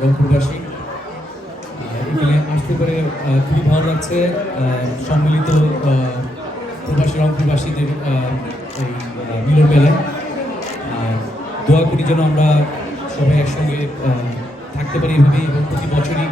রংপুরবাসী এখানে আসতে পারে খুবই ভালো লাগছে। সম্মিলিত প্রবাসী রংপুরবাসীদের এই মিলন মেলায়। দোয়া করি যেন আমরা সবাই একসঙ্গে থাকতে পারি এভাবেই এবং প্রতি বছরই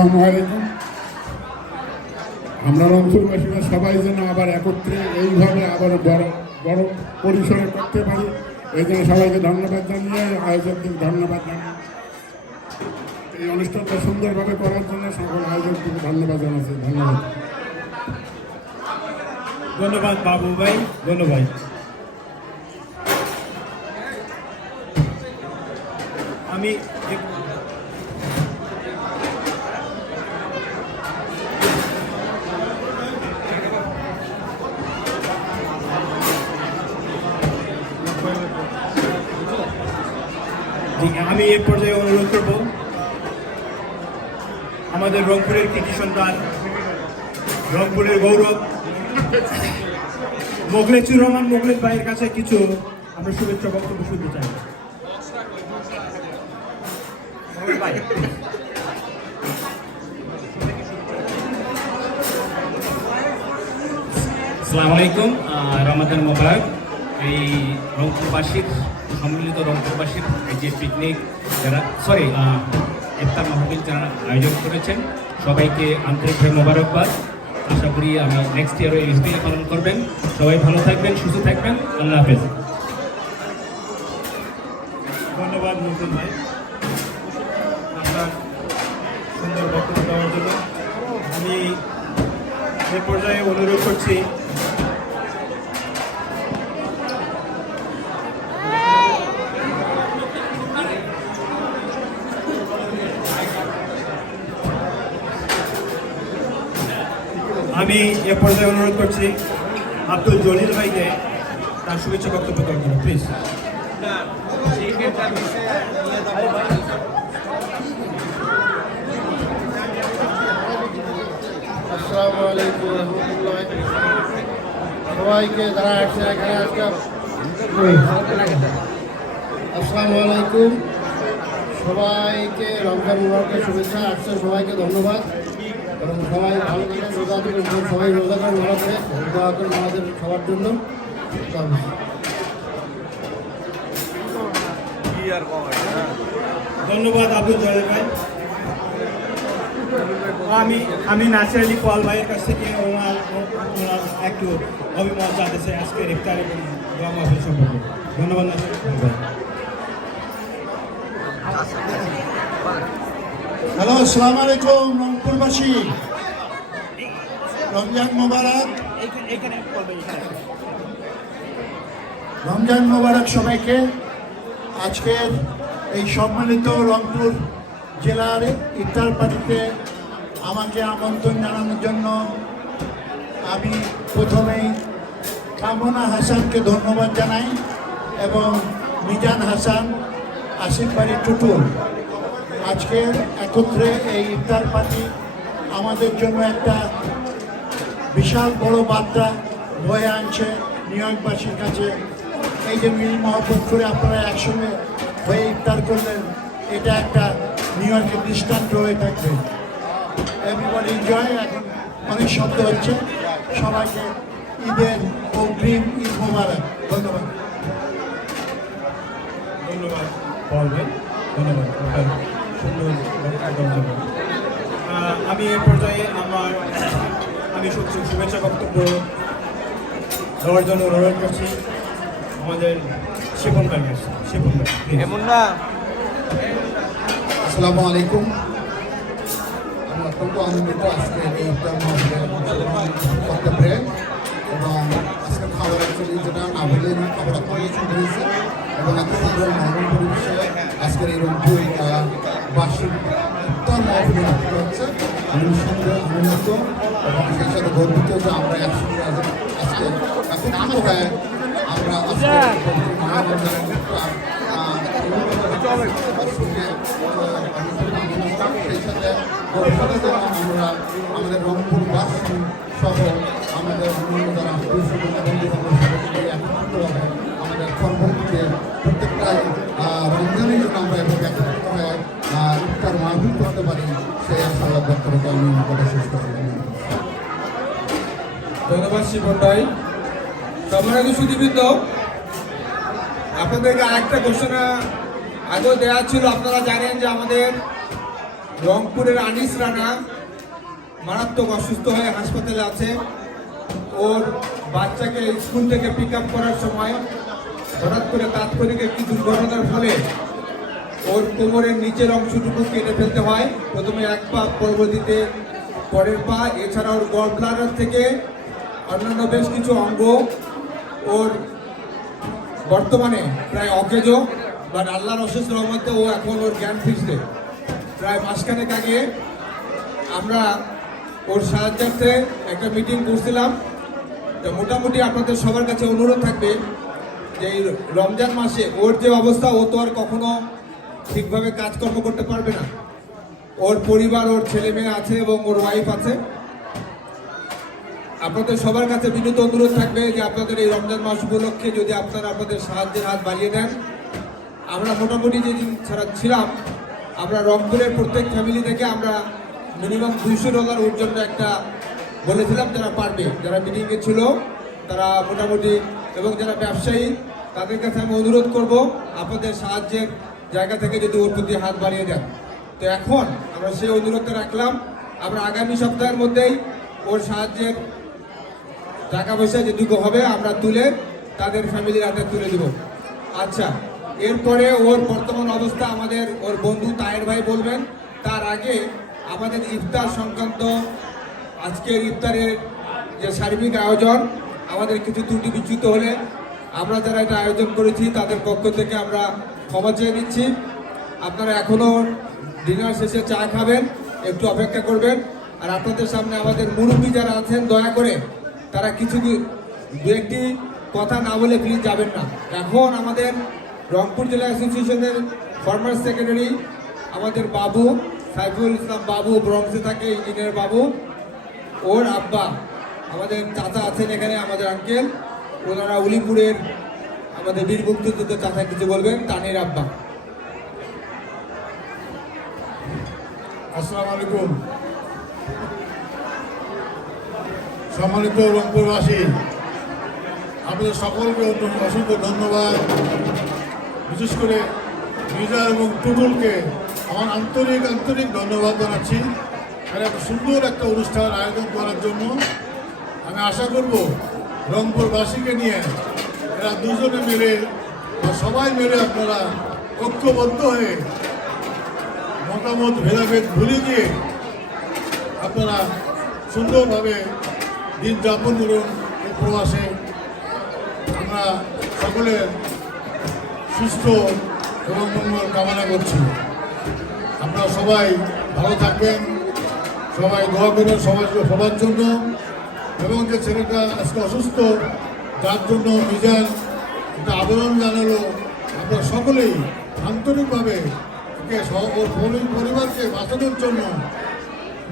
আসসালামু আলাইকুম। আমরা রংপুরবাসীরা সবাই যেন আবার একত্রে এইভাবে আবার বড় বড় পরিসরে করতে পারি। এই জন্য সবাইকে ধন্যবাদ জানিয়ে আয়োজকদের ধন্যবাদ জানিয়ে এই অনুষ্ঠানটা সুন্দরভাবে করার জন্য সকল আয়োজকদের ধন্যবাদ জানাচ্ছি। ধন্যবাদ। ধন্যবাদ বাবু ভাই, ধন্যবাদ। আমি আমি এ পর্যায়ে অনুরোধ করব, আমাদের রংপুরের কৃতি সন্তান, রংপুরের গৌরব, মোগলেচুর রহমান মোগলের ভাইয়ের কাছে কিছু আমরা শুভেচ্ছা বক্তব্য শুনতে চাই। আসসালামু আলাইকুম রমাদান মোবারক। এই রংপুরবাসীর, সম্মিলিত রংপুরবাসীর এই যে পিকনিক যারা সরি ইফতার মাহফিল যারা আয়োজন করেছেন, সবাইকে আন্তরিকভাবে মোবারকবাদ। আশা করি আমি নেক্সট ইয়ারও এই স্পিনে পালন করবেন। সবাই ভালো থাকবেন, সুস্থ থাকবেন। আল্লাহ হাফেজ। ধন্যবাদ মুকুল ভাই। সুন্দর বক্তব্য দেওয়ার জন্য। আমি এ পর্যায়ে অনুরোধ করছি আমি এ অনুরোধ আব্দুল জলিল ভাইকে তার শুভেচ্ছা বক্তব্য দেওয়ার প্লিজ আসসালামু আলাইকুম সবাইকে আসছে আসসালামু আলাইকুম। সবাইকে রমজান মুবারকের শুভেচ্ছা আসছে সবাইকে ধন্যবাদ। এবং সবাই ভালো সবাই করে জন্য ধন্যবাদ আব্দুল জলিল ভাই। আমি আমি নাসির আলী পাল ভাইয়ের কাছ থেকে ওনার ওনার একটু অভিমত জানতে চাই আজকের ইফতার এবং দোয়া মাহফিল সম্পর্কে। ধন্যবাদ নাসির। ভাই হ্যালো, আসসালামু আলাইকুম, রংপুরবাসী। রমজান মোবারক। রমজান মোবারক সবাইকে। আজকের এই সম্মানিত রংপুর জেলার ইফতার পার্টিতে আমাকে আমন্ত্রণ জানানোর জন্য আমি প্রথমেই কামনা হাসানকে ধন্যবাদ জানাই এবং মিজান হাসান আসিফ বাড়ি টুটুল। আজকের একত্রে এই ইফতার পার্টি আমাদের জন্য একটা বিশাল বড় বার্তা বয়ে আনছে নিউ ইয়র্কবাসীর কাছে। এই যে মিল মহব্বত করে আপনারা একসঙ্গে হয়ে ইফতার করলেন, এটা একটা নিউ ইয়র্কের দৃষ্টান্ত হয়ে থাকবে। এভরিবডি এনজয় এখন অনেক শব্দ হচ্ছে। সবাইকে ঈদের অগ্রিম ঈদ মোবারক। ধন্যবাদ। ধন্যবাদ ধন্যবাদ। আমি এ পর্যায়ে আমার আমি সু- শুভেচ্ছা বক্তব্য দেওয়ার জন্য অনুরোধ করছি। আমাদের শিপন ভাই শিপন। আসসালামু আলাইকুম। আমি অত্যন্ত আনন্দিত আজকে এই ইফতার মাহফিলে করতে পেরে এবং আজকে খাবার অ্যাকচুয়ালি যেটা না বলে খাবার অত্যন্ত সুন্দর হয়েছে এবং এত সুন্দর মনোরম পরিবেশে আজকের এই রংপুর বার্ষিক ইফতার মাহফিল হচ্ছে। নিঃসন্দেহে আনন্দিত এবং সেই সাথে গর্বিত যে আমরা একসঙ্গে একত্রিত হয়ে আমরা আজকে সেই সাথে আমাদের রংপুর বাসী সহ আমাদের অন্যান্য যারা আত্মীয় স্বজন ব্যক্ত রেখে আমি আমার কথা শেষ করছি ধন্যবাদ শিবন ভাই। সম্মানিত সুদীবৃন্দ আপনাদেরকে আরেকটা ঘোষণা আগেও দেওয়া ছিল, আপনারা জানেন যে আমাদের রংপুরের আনিস রানা মারাত্মক অসুস্থ হয়ে হাসপাতালে আছে। ওর বাচ্চাকে স্কুল থেকে পিক করার সময় হঠাৎ করে তাৎক্ষণিক একটি দুর্ঘটনার ফলে ওর কোমরের নিচের অংশটুকু কেটে ফেলতে হয়। প্রথমে এক পা পরবর্তীতে পরের পা, এছাড়া ওর গল থেকে অন্যান্য বেশ কিছু অঙ্গ ওর বর্তমানে প্রায় অকেজ, বাট আল্লাহর অশেষ রহমতে ও এখন ওর জ্ঞান ফিরছে। প্রায় মাসখানেক আগে আমরা ওর সাহায্যার্থে একটা মিটিং করছিলাম। তো মোটামুটি আপনাদের সবার কাছে অনুরোধ থাকবে যে এই রমজান মাসে ওর যে অবস্থা, ও তো আর কখনো ঠিকভাবে কাজকর্ম করতে পারবে না। ওর পরিবার, ওর ছেলে মেয়ে আছে এবং ওর ওয়াইফ আছে। আপনাদের সবার কাছে বিনীত অনুরোধ থাকবে যে আপনাদের এই রমজান মাস উপলক্ষে যদি আপনারা আপনাদের সাহায্যের হাত বাড়িয়ে দেন, আমরা মোটামুটি যেদিন ছাড়া ছিলাম, আমরা রংপুরের প্রত্যেক ফ্যামিলি থেকে আমরা মিনিমাম দুইশো ডলার ওর জন্য একটা বলেছিলাম যারা পারবে, যারা মিটিংয়ে ছিল, তারা মোটামুটি এবং যারা ব্যবসায়ী, তাদের কাছে আমি অনুরোধ করব, আপনাদের সাহায্যের জায়গা থেকে যদি ওর প্রতি হাত বাড়িয়ে দেন। তো এখন আমরা সেই অনুরোধটা রাখলাম। আমরা আগামী সপ্তাহের মধ্যেই ওর সাহায্যের টাকা পয়সা যেটুকু হবে আমরা তুলে তাদের ফ্যামিলির হাতে তুলে দেব। আচ্ছা এরপরে ওর বর্তমান অবস্থা আমাদের ওর বন্ধু তায়ের ভাই বলবেন। তার আগে আমাদের ইফতার সংক্রান্ত আজকের ইফতারের যে সার্বিক আয়োজন, আমাদের কিছু ত্রুটি বিচ্যুত হলে আমরা যারা এটা আয়োজন করেছি তাদের পক্ষ থেকে আমরা ক্ষমা চেয়ে নিচ্ছি। আপনারা এখনও ডিনার শেষে চা খাবেন, একটু অপেক্ষা করবেন। আর আপনাদের সামনে আমাদের মুরব্বী যারা আছেন, দয়া করে তারা কিছু দু একটি কথা না বলে প্লিজ যাবেন না। এখন আমাদের রংপুর জেলা অ্যাসোসিয়েশনের ফর্মার সেক্রেটারি আমাদের বাবু, সাইফুল ইসলাম বাবু ব্রংসে থাকে ইঞ্জিনিয়ার বাবু, ওর আব্বা, আমাদের চাচা আছেন এখানে, আমাদের আঙ্কেল ওনারা উলিপুরের আমাদের বীর মুক্তিযুদ্ধ চাচা কিছু বলবেন? তানির আব্বা। আসসালামু আলাইকুম। সম্মানিত রংপুরবাসী আপনাদের সকলকে অসংখ্য ধন্যবাদ। বিশেষ করে মির্জা এবং টুটুলকে আমার আন্তরিক আন্তরিক ধন্যবাদ জানাচ্ছি। আর এত সুন্দর একটা অনুষ্ঠান আয়োজন করার জন্য আমি আশা করব রংপুরবাসীকে নিয়ে এরা দুজনে মিলে, বা সবাই মিলে আপনারা ঐক্যবদ্ধ হয়ে মতামত, ভেদাভেদ ভুলে গিয়ে আপনারা সুন্দরভাবে দিন যাপন করুন এই প্রবাসে আমরা সকলে সুস্থ এবং মঙ্গল কামনা করছি। আপনারা সবাই ভালো থাকবেন, সবাই দোয়া করবেন সবার সবার জন্য। এবং যে ছেলেটা আজকে অসুস্থ যার জন্য মিজান একটা আবেদন জানালো। আপনারা সকলেই আন্তরিকভাবে একে পরিবারকে বাঁচানোর জন্য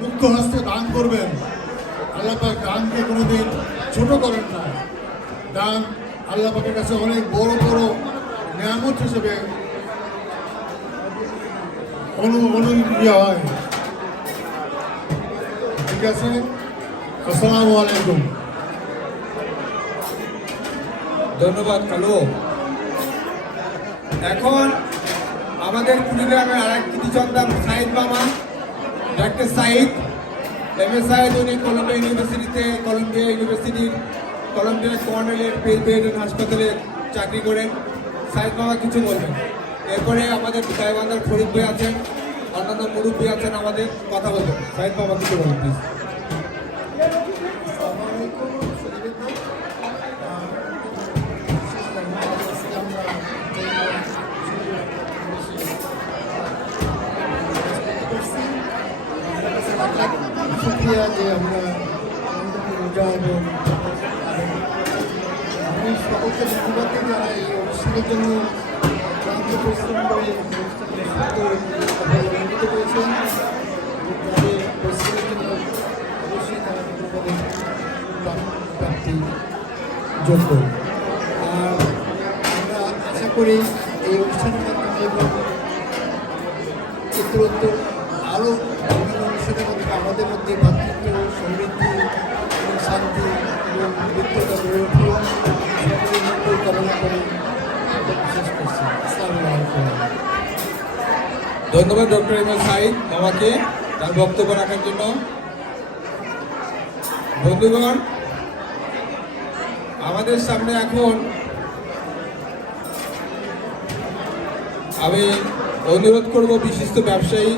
মুক্ত হস্তে দান করবেন। আল্লাহ পাক দানকে কোনোদিন ছোট করেন না। দান আল্লাহ পাকের কাছে অনেক বড় বড় নিয়ামত হিসেবে অনু অনু হয়। ঠিক আছে? আসসালামু আলাইকুম। ধন্যবাদ, কালো। এখন আমাদের কুড়িগ্রামের আরেক কৃতিচন্দাম সাহিদ মামা, doctor Sahid M S Saeed, উনি কলম্বিয়া ইউনিভার্সিটিতে, কলম্বিয়া ইউনিভার্সিটির, কলম্বিয়া কর্নেলের পেলবেডেন হাসপাতালে চাকরি করেন। সাইদ মামা কিছু বলবেন? এরপরে আমাদের গাইবান্ধার ফরিদ ভাই আছেন, অন্যান্য মুরব্বী আছেন আমাদের, কথা বলবেন। সাইদ মামা কিছু বলুন প্লিজ শুক্রিয়া যে আমরা রোজা এবং আমি সকলকে ধন্যবাদ দিই যারা এই অনুষ্ঠানের জন্য ক্লান্ত পরিশ্রম করে এবং করেছেন তাদের পরিশ্রমের জন্য অবশ্যই তারা ধন্যবাদের যোগ্য আর আমরা আশা করি এই অনুষ্ঠানের মাধ্যমে এবং উত্তরোত্তর মধ্যে ভাতৃত্ব, সমৃদ্ধি, এবং শান্তি এবং মিত্রতা গড়ে উঠুক। সকলের মঙ্গল কামনা করে শেষ করছি। ধন্যবাদ ডক্টর এম এস সাইদ মামাকে তার বক্তব্য রাখার জন্য। বন্ধুগণ, আমাদের সামনে এখন আমি অনুরোধ করব বিশিষ্ট ব্যবসায়ী,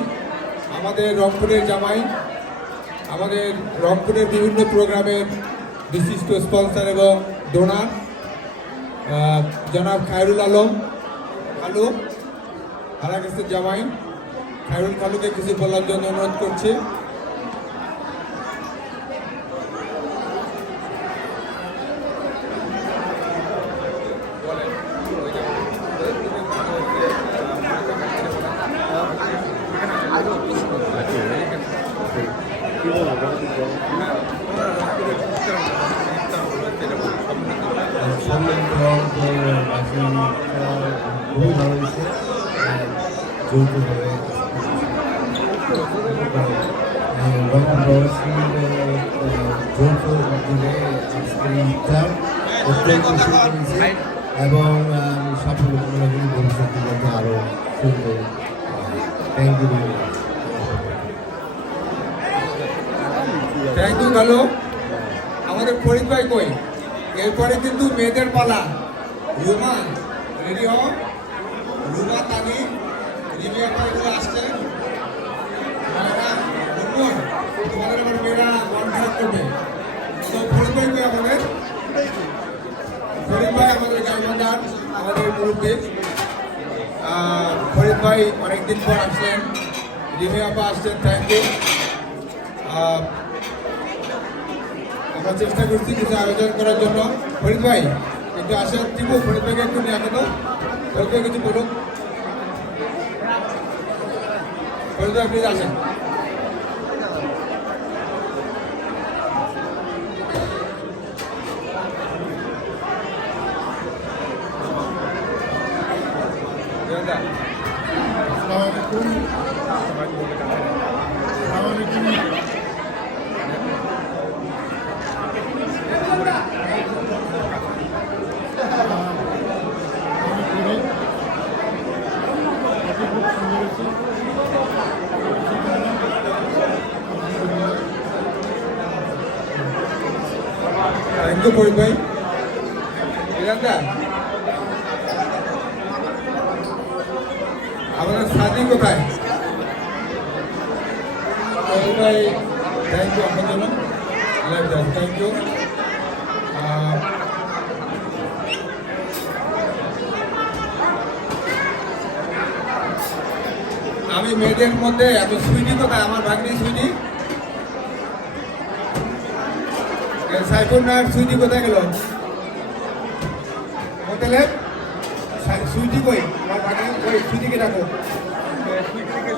আমাদের রংপুরের জামাই আমাদের রংপুরের বিভিন্ন প্রোগ্রামের বিশিষ্ট স্পন্সার এবং ডোনার জনাব খায়রুল আলম আলু মারা জামাইন জামাই। খায়রুল খালুকে কিছু বলার জন্য অনুরোধ করছি। 저는 그런 기회를 말씀 너무 잘해주셔서 좋은 기회를 너무 좋았습니다. 좋은 기회에 잡수게 있다. 어떤 기회인지 এবং কিন্তু মেয়েদের পালা। রুমা রেডি হও। রুমা, তানি পাইগুলো আসছে। আবার মেয়েরা মন আমাদের? ভাই আমাদের আমাদের ভাই পর আপা আসছেন থ্যাংক ইউ আমরা চেষ্টা করছি কিছু আয়োজন করার জন্য। ফরিদ ভাই একটু আশা দিব ফরিদ ভাইকে একটু নিয়ে আসো তো ফরিদ ভাই কিছু বলুন। ফরিদ ভাই প্লিজ আসেন। থ্যাংক ইউ ফরিদ ভাই ইরানদা আমাদের সাদি কোথায় ফরিদ ভাই থ্যাংক ইউ আপনার জন্য থ্যাংক ইউ আমি মেয়েদের মধ্যে আমি সুইটি কোথায় আমার ভাগ্নি সুইটি সাইফুল নায়ক সুইটি কোথায় গেল? হোটেলে? সাই- সুইটি কই? আমার ভাগ্নি কই? সুইটিকে ডাকো। সুইটিকে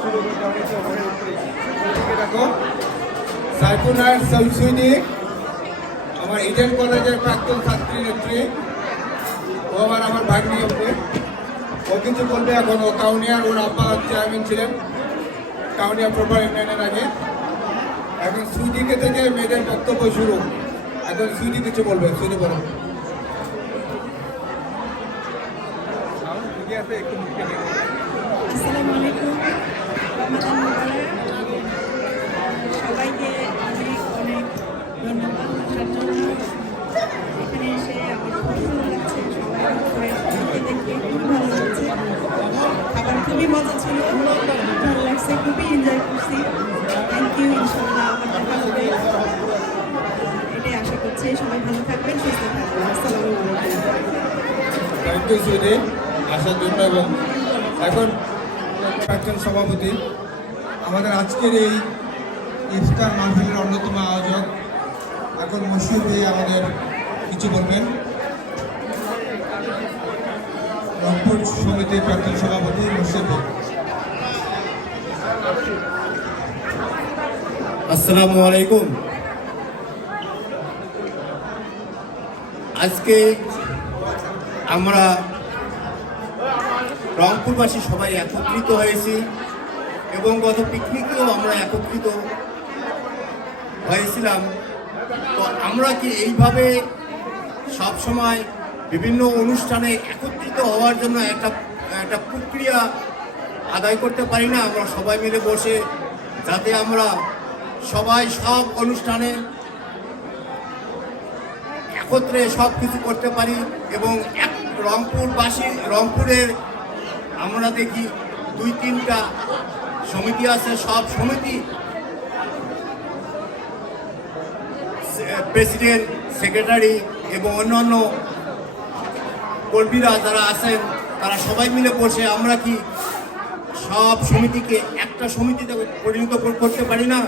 ডাকো। সাইফুল নায়ক সুইটি আমার ইডেন কলেজের প্রাক্তন ছাত্রী নেত্রী। ও আমার আমার ভাগ্নি ওকে ও কিছু বলবে এখন ও কাউনিয়ার ওর আব্বা চেয়ারম্যান ছিলেন। কাউনিয়া প্রপার ইউনিয়নের আগে। এখন সুইটিকে থেকে মেয়েদের বক্তব্য শুরু। এখন সুইটি কিছু বলবে সুইটি বলো। আসসালামু আলাইকুম। সবাইকে অনেক অনেক ধন্যবাদ আসার জন্য। এখানে এসে আমার খুব ভালো লাগছে সবাই দেখে খুব ভালো লাগছে। খাবার খুবই মজা ছিল। ভালো লাগছে খুবই এনজয় করছি। থ্যাংক ইউ ইনশাল্লাহ আবার দেখা হবে। এটাই আশা করছি সবাই ভালো থাকবেন সুস্থ থাকবেন। আসসালামু আলাইকুম। থ্যাংক ইউ সুইটি আসার জন্য এবং এখন একজন সভাপতি। আমাদের আজকের এই ইফতার মাহফিলের অন্যতম আয়োজক এখন মশিউর হয়ে আমাদের কিছু বলবেন। রংপুর সমিতির প্রাক্তন সভাপতি মশিউর ভাই আসসালামু আলাইকুম। আজকে আমরা রংপুরবাসী সবাই একত্রিত হয়েছি এবং গত পিকনিকেও আমরা একত্রিত হয়েছিলাম। তো আমরা কি এইভাবে সব সময় বিভিন্ন অনুষ্ঠানে একত্রিত হওয়ার জন্য একটা একটা প্রক্রিয়া আদায় করতে পারি না? আমরা সবাই মিলে বসে যাতে আমরা সবাই সব অনুষ্ঠানে একত্রে সব কিছু করতে পারি এবং এক রংপুরবাসী, রংপুরের আমরা দেখি দুই তিনটা সমিতি আছে, সব সমিতি প্রেসিডেন্ট, সেক্রেটারি এবং অন্যান্য কর্মীরা যারা আছেন, তারা সবাই মিলে বসে আমরা কি সব সমিতিকে একটা সমিতিতে পরিণত করতে পারি না?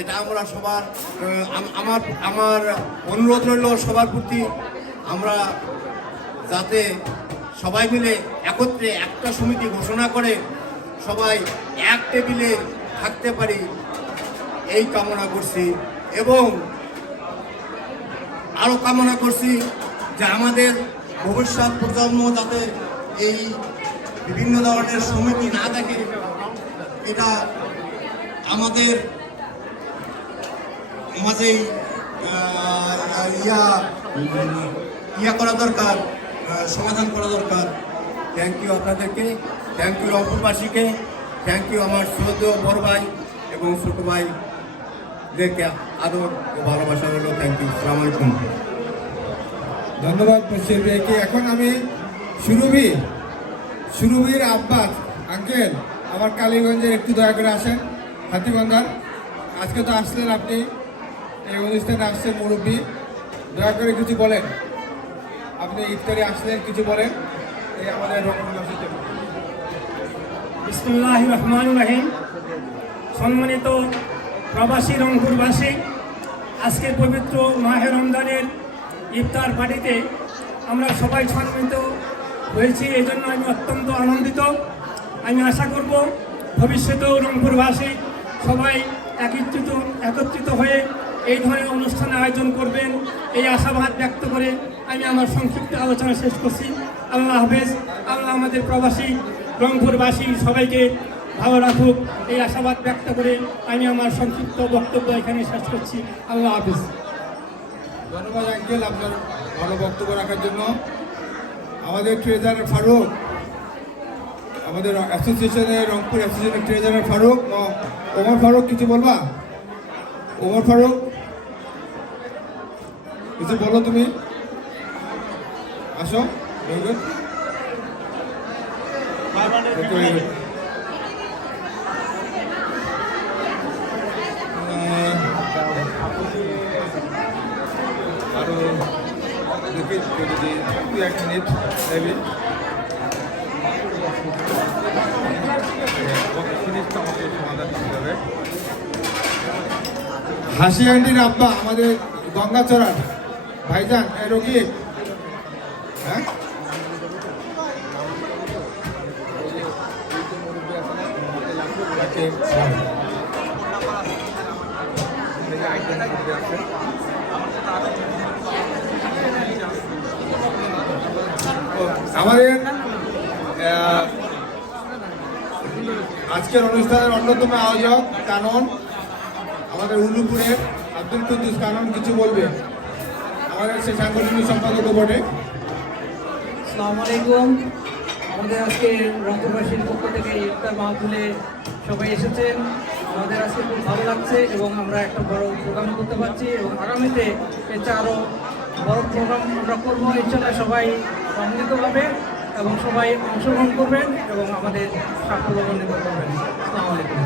এটা আমরা সবার আমার আমার অনুরোধ রইল সবার প্রতি। আমরা যাতে সবাই মিলে একত্রে একটা সমিতি ঘোষণা করে সবাই এক টেবিলে থাকতে পারি, এই কামনা করছি। এবং আরও কামনা করছি যে আমাদের ভবিষ্যৎ প্রজন্ম যাতে এই বিভিন্ন ধরনের সমিতি না থাকে এটা আমাদের আহ, ইয়া ইয়া করা দরকার সমাধান করা দরকার। থ্যাংক ইউ আপনাদেরকে থ্যাংক ইউ রংপুরবাসীকে থ্যাংক ইউ আমার শ্রদ্ধেয় বড় ভাই এবং ছোট ভাইদেরকে আদর ও ভালোবাসা রইল থ্যাংক ইউ সালাম আলাইকুম। ধন্যবাদ মশিউর ভাইকে। এখন আমি সুরভি সুরভির আব্বাস আঙ্কেল আমার কালীগঞ্জের একটু দয়া করে আসেন হাতিগঞ্জার আজকে তো আসলেন আপনি। এই অনুষ্ঠানে আসছেন মুরব্বী। দয়া করে কিছু বলেন। আপনি ইফতারে আসলেন, কিছু বলেন। এই আমাদের বিসমুল্লাহ রহমান রাহিম। সম্মানিত প্রবাসী রংপুরবাসী আজকের পবিত্র মাহে রমজানের ইফতার পার্টিতে আমরা সবাই সম্মানিত হয়েছি। এই জন্য আমি অত্যন্ত আনন্দিত। আমি আশা করব ভবিষ্যতেও রংপুরবাসী সবাই একত্রিত একত্রিত হয়ে এই ধরনের অনুষ্ঠান আয়োজন করবেন, এই আশাবাদ ব্যক্ত করে আমি আমার সংক্ষিপ্ত আলোচনা শেষ করছি। আল্লাহ হাফেজ, আল্লাহ আমাদের প্রবাসী, রংপুরবাসী সবাইকে ভালো রাখুক। এই আশাবাদ ব্যক্ত করে আমি আমার সংক্ষিপ্ত বক্তব্য এখানে শেষ করছি। আল্লাহ হাফেজ। ধন্যবাদ আঙ্কেল আপনার ভালো বক্তব্য রাখার জন্য। আমাদের ট্রেজারার ফারুক, আমাদের অ্যাসোসিয়েশনের রংপুর অ্যাসোসিয়েশনের ট্রেজারার ফারুক ওমর ফারুক, কিছু বলবা? ওমর ফারুক? কিছু বলো তুমি। আসো আরও হাসি আন্টির আব্বা আমাদের গঙ্গাচড়ার। ভাইজান এ রোগী হ্যাঁ? আমাদের আজকের অনুষ্ঠানের অন্যতম আয়োজক কানন, আমাদের উল্লুপুরের আব্দুল কুদ্দুস কানন কিছু বলবে আমাদের সে সাংগঠনিক সম্পাদক বটে। আসসালামু আলাইকুম। আমাদের আজকে রংপুরবাসীর পক্ষ থেকে ইফতার মাহফিলে সবাই এসেছেন আমাদের আজকে খুব ভালো লাগছে এবং আমরা একটা বড় প্রোগ্রাম করতে পারছি এবং আগামীতে চেয়ে আরও বড় প্রোগ্রাম আমরা করব। ইনশাল্লাহ সবাই সম্মিলিত হবে এবং সবাই অংশগ্রহণ করবেন এবং আমাদের সাফল্যমণ্ডিত করবেন। আসসালামু আলাইকুম।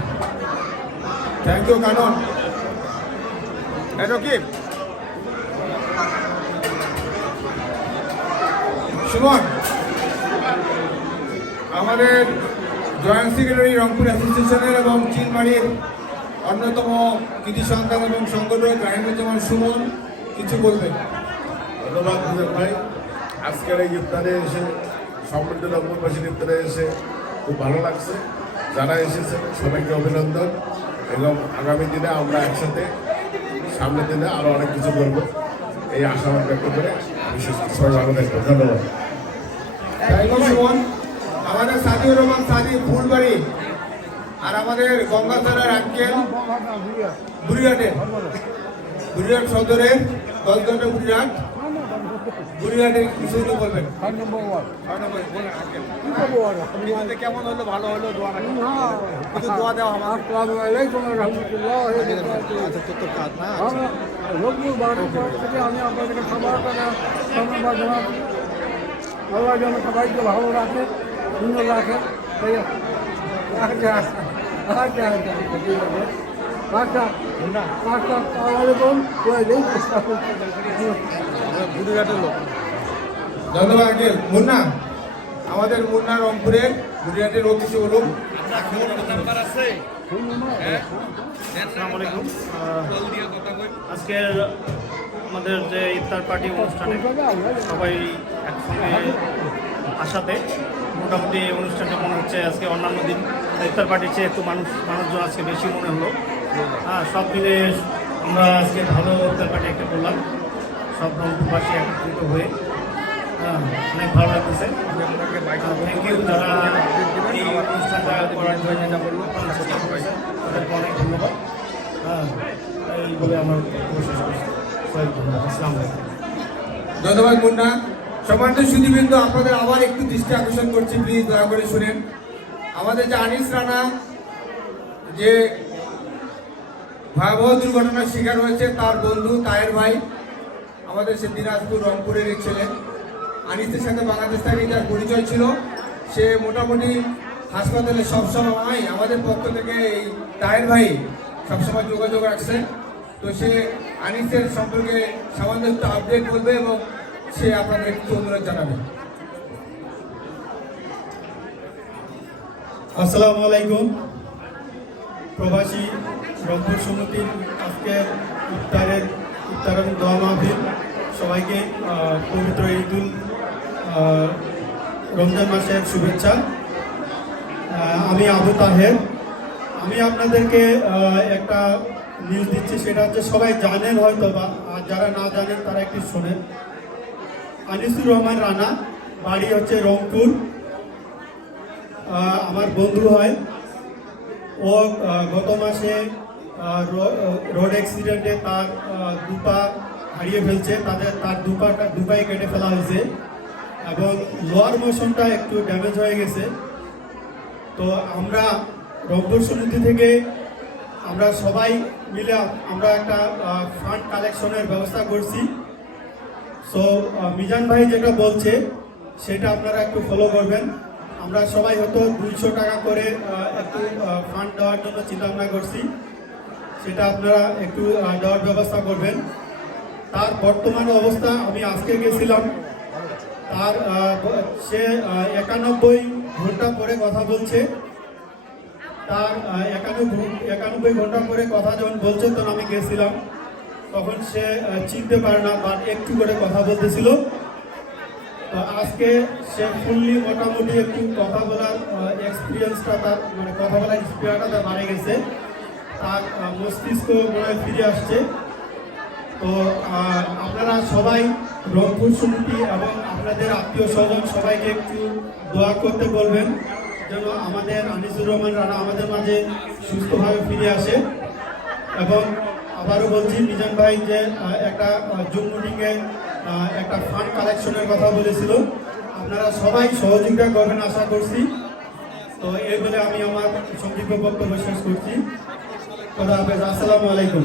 থ্যাংক ইউ কানন এটা কি সুমন, আমাদের জয়েন্ট সেক্রেটারি রংপুর অ্যাসোসিয়েশনের এবং চিনমারির অন্যতম কৃতি সন্তান এবং সংগঠক রাহিমুজ্জামান সুমন, কিছু বলবেন? ধন্যবাদ ভাই। আজকের এই ইফতারে এসে, সমৃদ্ধ রঙ্গবাসীর ইফতারে এসে খুব ভালো লাগছে। যারা এসেছে সবাইকে অভিনন্দন। এবং আগামী দিনে আমরা একসাথে, সামনের দিনে আরও অনেক কিছু করব। এই আশাবাদ ব্যক্ত করে বিশেষ সর্বাগত ধন্যবাদ আমাদের সাদিউর রহমান সাদি ফুলবাড়ি। আর আমাদের গঙ্গাধরের আঙ্কেল বুড়িহাটের বুড়িহাট। সদরের দশঘন্টা বুড়িহাট। বলবেন? ছয় নম্বর ওয়ার্ড। বলেন, আঙ্কেল। এমনিতে কেমন হলো ভালো হলো দোয়া নাকি দোয়া দেওয়া আমার আচ্ছা তোর তো কাজ না আমি আপনাদেরকে খাবার ধন্যবাদ জানাচ্ছি আল্লাহ যেন সবাইকে ভালো রাখে সুন্দর রাখে। আচ্ছা আচ্ছা আচ্ছা ঠিক আছে আচ্ছা আচ্ছা আসসালামাইকুম ধন্যবাদ আঙ্কেল। মুন্না আমাদের মুন্না রংপুরের বুড়িহাটের ও কিছু বলুন আজকের আমাদের যে ইফতার পার্টি অনুষ্ঠানে সবাই একসঙ্গে আসাতে মোটামুটি অনুষ্ঠানটা মনে হচ্ছে আজকে অন্যান্য দিন। ইফতার পার্টির চেয়ে একটু মানুষ মানুষজন আজকে বেশি মনে হলো। হ্যাঁ সব মিলে আমরা আজকে ভালো ইফতার পার্টি একটা করলাম। সব রংপুরবাসী একত্রিত হয়ে অনেক ভালো লাগতেছে। থ্যাংক ইউ যারা এই অনুষ্ঠানটা করার জন্য চেষ্টা করেছেন তাদেরকে অনেক ধন্যবাদ। হ্যাঁ এই আমার ধন্যবাদ। মুন্না। সম্মানিত সুদীবৃন্দ আপনাদের আবার একটু দৃষ্টি আকর্ষণ করছি প্লিজ দয়া করে শুনেন। আমাদের যে আনিস রানা, যে ভয়াবহ দুর্ঘটনার শিকার হয়েছে, তার বন্ধু তায়ের ভাই আমাদের সে দিনাজপুর, রংপুরের এক ছেলে। আনিসের সাথে বাংলাদেশ থেকে যার পরিচয় ছিল। সে মোটামুটি হাসপাতালে সবসময় আমাদের পক্ষ থেকে এই তায়ের ভাই সবসময় যোগাযোগ রাখছে। তো সে আনিসের সম্পর্কে সামান্য একটু আপডেট বলবে এবং সে আপনাদের কিছু অনুরোধ জানাবে। আসসালামু আলাইকুম। প্রবাসী রংপুর সমিতির আজকের ইফতারের ইফতার এবং দোয়া মাহফিল। সবাইকে পবিত্র ঈদুল রমজান মাসের শুভেচ্ছা। আমি আবু তাহের। আমি আপনাদেরকে একটা নিউজ দিচ্ছি, সেটা হচ্ছে সবাই জানেন হয়তো বা, আর যারা না জানেন তারা একটু শোনেন। আনিসুর রহমান রানা, বাড়ি হচ্ছে রংপুর। আমার বন্ধু হয়। ও গত মাসে রোড অ্যাক্সিডেন্টে তার দুপা হারিয়ে ফেলছে, তাদের তার দুপাটা দুপাই কেটে ফেলা হয়েছে। এবং লোয়ার মোশনটা একটু ড্যামেজ হয়ে গেছে। তো আমরা রংপুর সমিতি থেকে আমরা সবাই মিলে আমরা একটা ফান্ড কালেকশনের ব্যবস্থা করছি। সো মিজান ভাই যেটা বলছে, সেটা আপনারা একটু ফলো করবেন। আমরা সবাই হয়তো দুইশো টাকা করে একটু ফান্ড দেওয়ার জন্য চিন্তা ভাবনা করছি। সেটা আপনারা একটু দেওয়ার ব্যবস্থা করবেন। তার বর্তমান অবস্থা, আমি আজকে গেছিলাম। তার সে একানব্বই ঘণ্টা পরে কথা বলছে। তার একানব্বই একানব্বই ঘণ্টা পরে কথা যখন বলছে, তখন আমি গেছিলাম। তখন সে চিনতে পারে না বাট একটু করে কথা বলতেছিল। তো আজকে সে ফুললি মোটামুটি একটু কথা বলার এক্সপিরিয়েন্সটা তার মানে কথা বলার স্পিয়ারটা তার বাড়ে গেছে। তার মস্তিষ্ক মনে ফিরে আসছে। তো আপনারা সবাই রংপুর সমিতি এবং আপনাদের আত্মীয় স্বজন সবাইকে একটু দোয়া করতে বলবেন, যেন আমাদের আনিসুর রহমান রানা আমাদের মাঝে সুস্থভাবে ফিরে আসে। এবং আবারও বলছি, মিজান ভাই যে একটা জুম মিটিংয়ে একটা ফান্ড কালেকশনের কথা বলেছিল। আপনারা সবাই সহযোগিতা করবেন আশা করছি। তো এই বলে আমি আমার সংক্ষিপ্ত বক্তব্য শেষ করছি। কথা হাফেজ, আসসালামু আলাইকুম।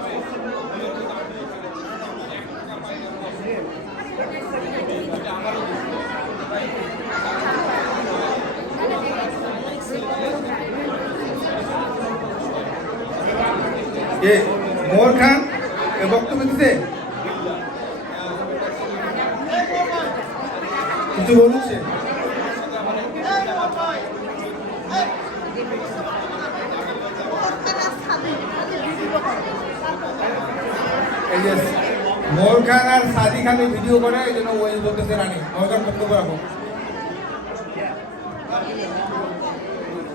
এ মোহর খান বক্তব্য দিতে। কিছু বলছে এই খান আর সাদি খানের ভিডিও করে, এই জন্য ওই বলতেছে রানী। মোহর খান বক্তব্য রাখো।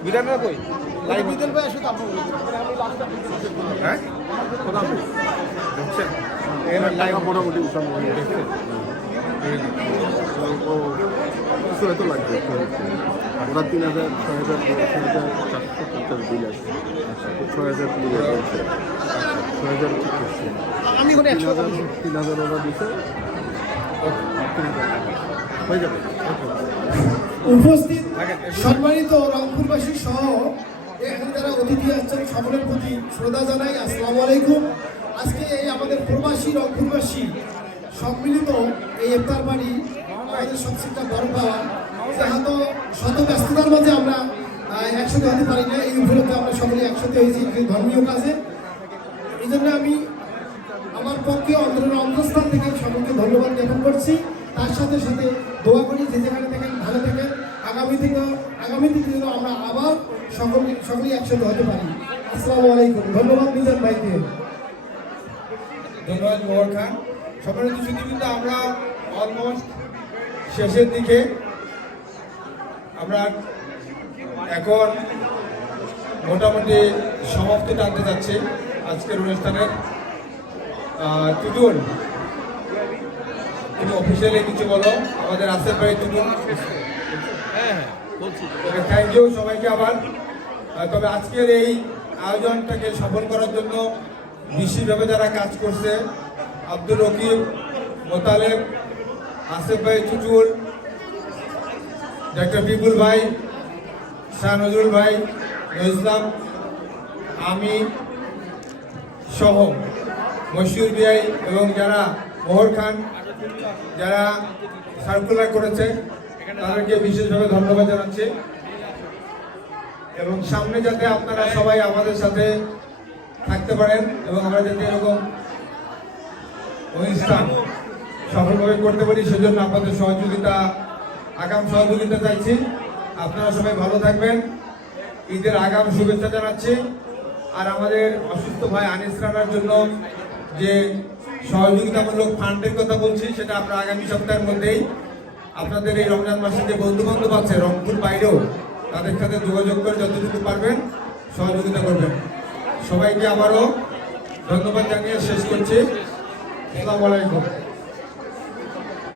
বিরাটরা কই? হ্যাঁ? মোটামুটি ও কিছু হয়তো লাগবে। ওরা তিন হাজার ছয় হাজার ছয় হাজার চারশো পঞ্চাশ বিল আছে। ছয় হাজার বিল আছে। ছয় হাজার ঠিক করছে আমি হাজার তিন হাজার ওরা হয়ে যাবে। উপস্থিত সম্মানিত রংপুরবাসী সহ অতিথি আসছেন সকলের প্রতি শ্রদ্ধা জানাই। আসসালামু আলাইকুম। আজকে এই আমাদের প্রবাসী, রংপুরবাসী সম্মিলিত এই ইফতার বাড়ি আমাদের সবচেয়ে বড় পাওয়া হয়তো শত ব্যস্ততার মাঝে আমরা একসাথে হতে পারি না, এই উপলক্ষে আমরা সকলে একসাথে হয়েছি ধর্মীয় কাজে। এই জন্য আমি আমার পক্ষে অন্তরের অন্তঃস্থান থেকে সকলকে ধন্যবাদ জ্ঞাপন করছি। তার সাথে সাথে দোয়া করি, যে যেখানে থাকেন, ভালো থাকেন। আগামী থেকে আগামী থেকে যেন আমরা আবার সকলে, সকলেই একসাথে হতে পারি। আসসালামু আলাইকুম। ধন্যবাদ মিজান ভাইকে। ধন্যবাদ মোহর খান। সম্মানিত সুদীবৃন্দ আমরা অলমোস্ট শেষের দিকে, আমরা এখন মোটামুটি সমাপ্তি টানতে যাচ্ছি আজকের অনুষ্ঠানের টুটুল তুমি অফিসিয়ালি কিছু বলো। আমাদের আসেফ ভাই টুটুল থ্যাংক ইউ সবাইকে আবার। তবে আজকের এই আয়োজনটাকে সফল করার জন্য বিশেষভাবে যারা কাজ করছে, আব্দুল রকিব, মোতালেব, আসিফ ভাই, চুচুল, ডাক্তার বিপুল ভাই শাহ নজরুল ভাই, নজরুল ইসলাম, আমি, সহ মশিউর বিআই এবং যারা মোহর খান, যারা সার্কুলার করেছে তাদেরকে বিশেষভাবে ধন্যবাদ জানাচ্ছি। এবং সামনে যাতে আপনারা সবাই আমাদের সাথে থাকতে পারেন এবং আমরা যাতে এরকম অনুষ্ঠান সফলভাবে করতে পারি, সেজন্য আপনাদের সহযোগিতা, আগাম সহযোগিতা চাইছি। আপনারা সবাই ভালো থাকবেন। ঈদের আগাম শুভেচ্ছা জানাচ্ছি। আর আমাদের অসুস্থ ভাই আনিস রানার জন্য যে সহযোগিতামূলক ফান্ডের কথা বলছি, সেটা আমরা আগামী সপ্তাহের মধ্যেই আপনাদের এই রমজান মাসে যে বন্ধু বান্ধব আছে রংপুর বাইরেও, তাদের সাথে যোগাযোগ করে যতটুকু পারবেন সহযোগিতা করবেন। সবাইকে আবারও ধন্যবাদ জানিয়ে শেষ করছি। আসসালামু আলাইকুম।